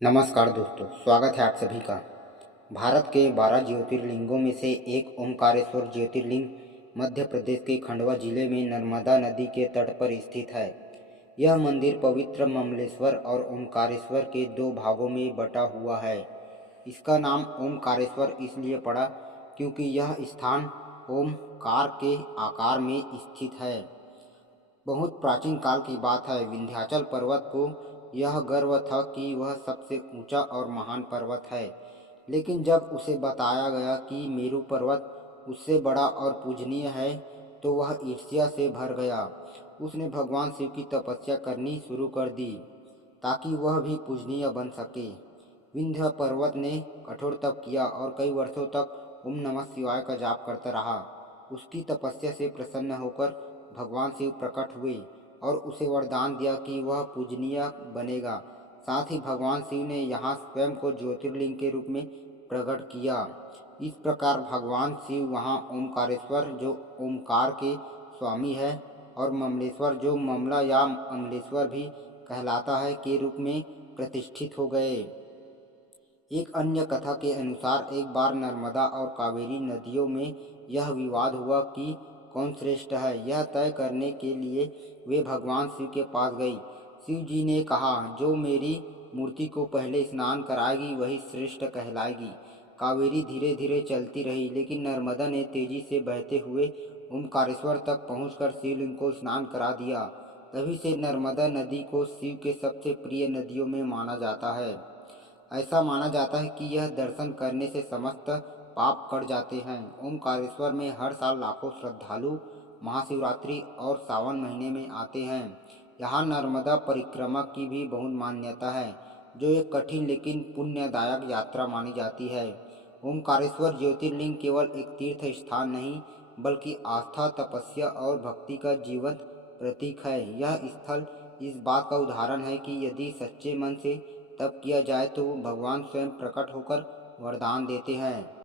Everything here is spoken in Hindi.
नमस्कार दोस्तों, स्वागत है आप सभी का। भारत के 12 ज्योतिर्लिंगों में से एक ओमकारेश्वर ज्योतिर्लिंग मध्य प्रदेश के खंडवा जिले में नर्मदा नदी के तट पर स्थित है। यह मंदिर पवित्र ममलेश्वर और ओमकारेश्वर के दो भागों में बटा हुआ है। इसका नाम ओमकारेश्वर इसलिए पड़ा क्योंकि यह स्थान ओमकार के आकार में स्थित है। बहुत प्राचीन काल की बात है। विंध्याचल पर्वत को यह गर्व था कि वह सबसे ऊंचा और महान पर्वत है, लेकिन जब उसे बताया गया कि मेरू पर्वत उससे बड़ा और पूजनीय है, तो वह ईर्ष्या से भर गया। उसने भगवान शिव की तपस्या करनी शुरू कर दी ताकि वह भी पूजनीय बन सके। विंध्य पर्वत ने कठोर तप किया और कई वर्षों तक ओम नमः शिवाय का जाप करता रहा। उसकी तपस्या से प्रसन्न होकर भगवान शिव प्रकट हुए और उसे वरदान दिया कि वह पूजनीय बनेगा। साथ ही भगवान शिव ने यहाँ स्वयं को ज्योतिर्लिंग के रूप में प्रकट किया। इस प्रकार भगवान शिव वहाँ ओमकारेश्वर, जो ओमकार के स्वामी है, और ममलेश्वर, जो ममला या अमलेश्वर भी कहलाता है, के रूप में प्रतिष्ठित हो गए। एक अन्य कथा के अनुसार एक बार नर्मदा और कावेरी नदियों में यह विवाद हुआ कि कौन श्रेष्ठ है। यह तय करने के लिए वे भगवान शिव के पास गई। शिव जी ने कहा, जो मेरी मूर्ति को पहले स्नान कराएगी वही श्रेष्ठ कहलाएगी। कावेरी धीरे धीरे चलती रही, लेकिन नर्मदा ने तेजी से बहते हुए ओमकारेश्वर तक पहुंचकर शिवलिंग को स्नान करा दिया। तभी से नर्मदा नदी को शिव के सबसे प्रिय नदियों में माना जाता है। ऐसा माना जाता है कि यह दर्शन करने से समस्त पाप कट जाते हैं। ओमकारेश्वर में हर साल लाखों श्रद्धालु महाशिवरात्रि और सावन महीने में आते हैं। यहाँ नर्मदा परिक्रमा की भी बहुत मान्यता है, जो एक कठिन लेकिन पुण्यदायक यात्रा मानी जाती है। ओमकारेश्वर ज्योतिर्लिंग केवल एक तीर्थ स्थान नहीं, बल्कि आस्था, तपस्या और भक्ति का जीवंत प्रतीक है। यह स्थल इस बात का उदाहरण है कि यदि सच्चे मन से तप किया जाए तो भगवान स्वयं प्रकट होकर वरदान देते हैं।